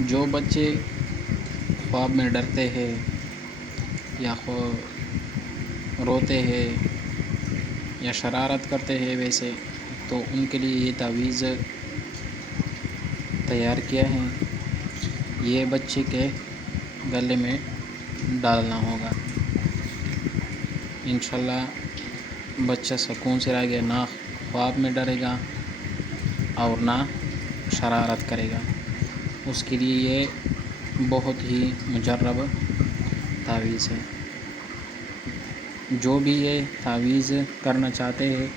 जो बच्चे ख्वाब में डरते हैं या रोते हैं या शरारत करते हैं वैसे, तो उनके लिए ये तावीज़ तैयार किया है। ये बच्चे के गले में डालना होगा। इंशाल्लाह बच्चा सुकून से रहेगा, ना ख्वाब में डरेगा और ना शरारत करेगा। उसके लिए ये बहुत ही मुजर्रब तावीज़ है। जो भी ये तावीज़ करना चाहते हैं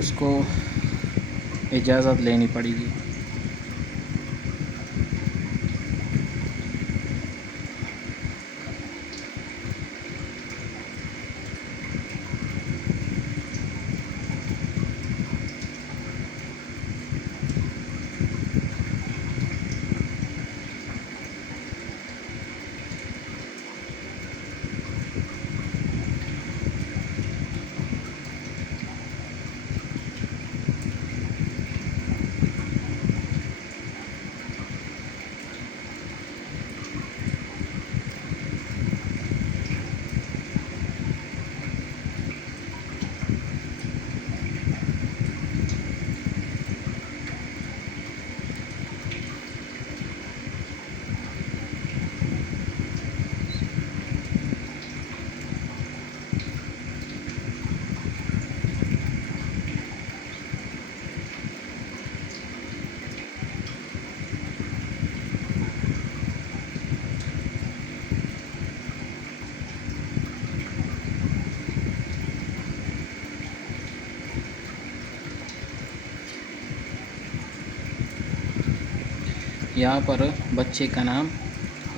उसको इजाज़त लेनी पड़ेगी। यहाँ पर बच्चे का नाम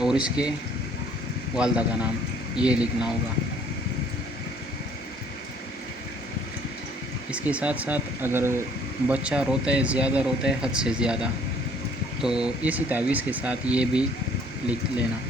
और इसके वालदा का नाम ये लिखना होगा। इसके साथ साथ अगर बच्चा रोता है, ज़्यादा रोता है, हद से ज़्यादा, तो इसी तावीज़ के साथ ये भी लिख लेना।